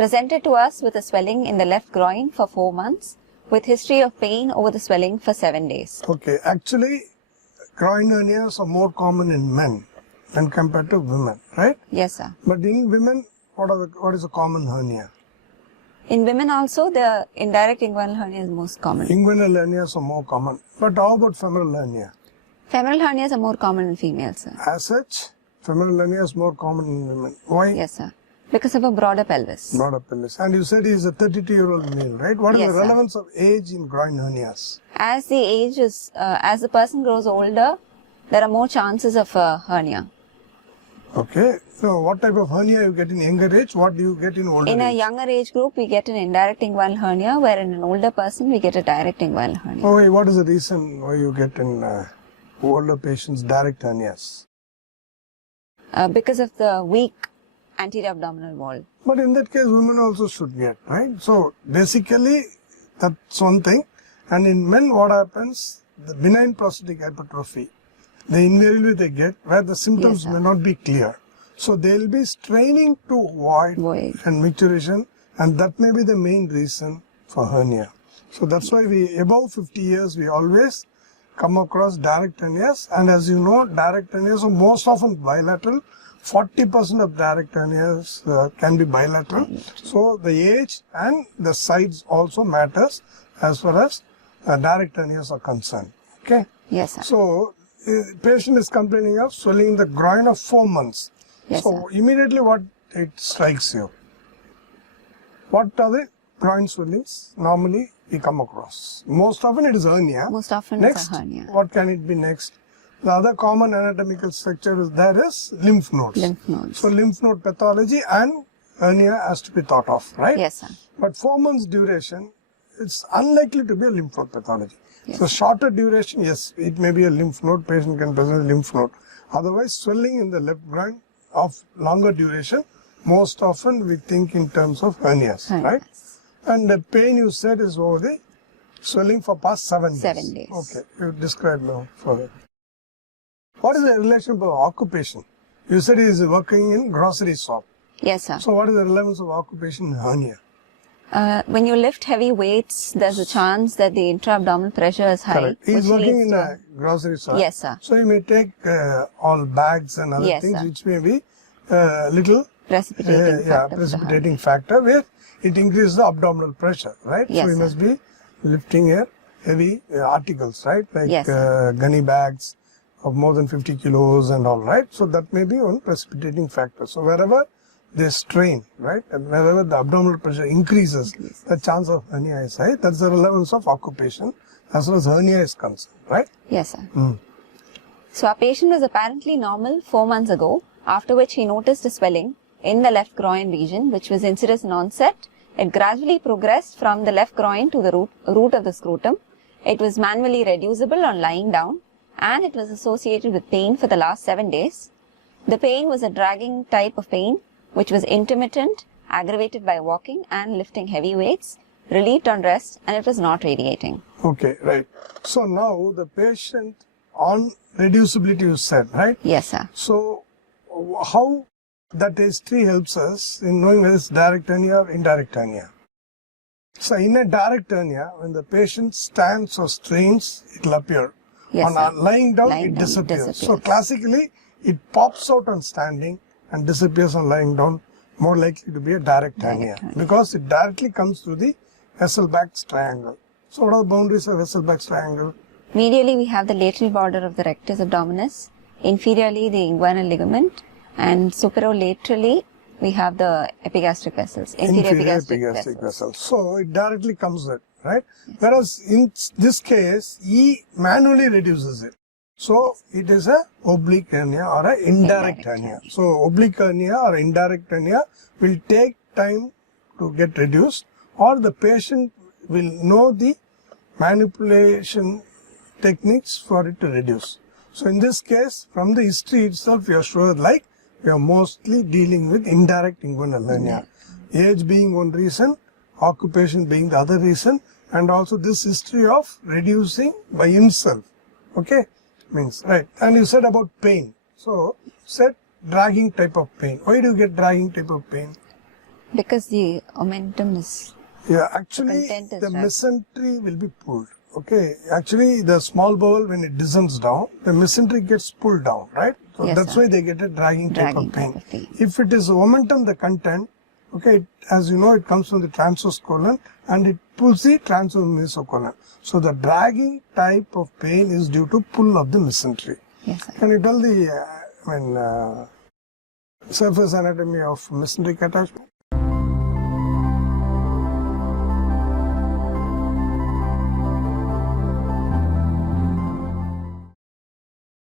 Presented to us with a swelling in the left groin for 4 months, with history of pain over the swelling for 7 days. Okay, actually, groin hernias are more common in men than compared to women, right? Yes, sir. But in women, what is a common hernia? In women also, the indirect inguinal hernia is most common. Inguinal hernias are more common. But how about femoral hernia? Femoral hernias are more common in females, sir. As such, femoral hernia is more common in women. Why? Yes, sir. Because of a broader pelvis. Broader pelvis. And you said he is a 32-year-old male, right? What is Yes, the sir. relevance of age in groin hernias? As the age is, as the person grows older, there are more chances of a hernia. Okay. So what type of hernia you get in younger age? What do you get in older age? In a younger age group, we get an indirect inguinal hernia, where in an older person, we get a direct inguinal hernia. Oh, wait, what is the reason why you get in older patients direct hernias? Because of the weak anterior abdominal wall. But in that case, women also should get, right? So basically, that's one thing. And in men, what happens? The benign prostatic hypertrophy, invariably they get where the symptoms may not be clear. So they'll be straining to void and micturition, and that may be the main reason for hernia. So that's why above 50 years, we always come across direct hernias. And as you know, direct hernias are most often bilateral. 40% of direct hernias can be bilateral. So the age and the size also matters as far as direct hernias are concerned. Okay? Yes, sir. So patient is complaining of swelling in the groin of 4 months. Yes, so sir. immediately what it strikes you? What are the groin swellings normally we come across? Most often it is hernia. Most often Next, it's a hernia. what can it be next? The other common anatomical structure is lymph nodes. Lymph nodes. So lymph node pathology and hernia has to be thought of, right? Yes, sir. But 4 months duration, it's unlikely to be a lymph node pathology. Yes. So shorter duration, yes, it may be a lymph node, patient can present a lymph node. Otherwise, swelling in the left groin of longer duration, most often we think in terms of hernias, right? And the pain you said is over the swelling for past 7 days. 7 days. Okay, you describe now further. What is the relation of occupation? You said he is working in grocery shop. Yes, sir. So what is the relevance of occupation in hernia? When you lift heavy weights, there's a chance that the intra-abdominal pressure is high. Correct. He is working in a grocery shop. Yes, sir. So he may take all bags and other things, which may be little precipitating factor where it increases the abdominal pressure, right? Yes, so he must be lifting here heavy articles, right? Like gunny bags of more than 50 kilos and all, right? So that may be one precipitating factor. So wherever they strain, right, and wherever the abdominal pressure increases, the chance of hernia is high. That's the relevance of occupation as far as hernia is concerned, right? Yes, sir. So our patient was apparently normal 4 months ago, after which he noticed a swelling in the left groin region, which was incident in onset. It gradually progressed from the left groin to the root of the scrotum. It was manually reducible on lying down, and it was associated with pain for the last 7 days. The pain was a dragging type of pain, which was intermittent, aggravated by walking and lifting heavy weights, relieved on rest, and it was not radiating. Okay, right. So now the patient on reducibility you said, right? Yes, sir. So how that history helps us in knowing whether it's direct hernia or indirect hernia? So in a direct hernia, when the patient stands or strains, it will appear. Yes, on lying down, it disappears. So classically, it pops out on standing and disappears on lying down, more likely to be a direct hernia because it directly comes through the Hasselbalch's triangle. So what are the boundaries of Hasselbalch's triangle? Medially, we have the lateral border of the rectus abdominis, inferiorly the inguinal ligament, and superolaterally we have the epigastric vessels, inferior epigastric vessels. So it directly comes there, right? Yes. Whereas in this case, he manually reduces it. So it is a oblique hernia or an indirect hernia. So oblique hernia or indirect hernia will take time to get reduced, or the patient will know the manipulation techniques for it to reduce. So in this case, from the history itself, we are sure like we are mostly dealing with indirect inguinal hernia. Age being one reason, occupation being the other reason, and also this history of reducing by himself. Okay? Means, right. And you said about pain. So, said dragging type of pain. Why do you get dragging type of pain? Because the omentum is... Yeah, actually content is the dragged. mesentery will be pulled. Okay, actually the small bowel, when it descends down, the mesentery gets pulled down, right? So Yes, that's sir. why they get a dragging type Dragging of pain. type of pain. If it is omentum, the content, okay, as you know, it comes from the transverse colon and it pulls the transverse mesocolon. So the dragging type of pain is due to pull of the mesentery. Yes, sir. Can you tell the surface anatomy of mesenteric attachment?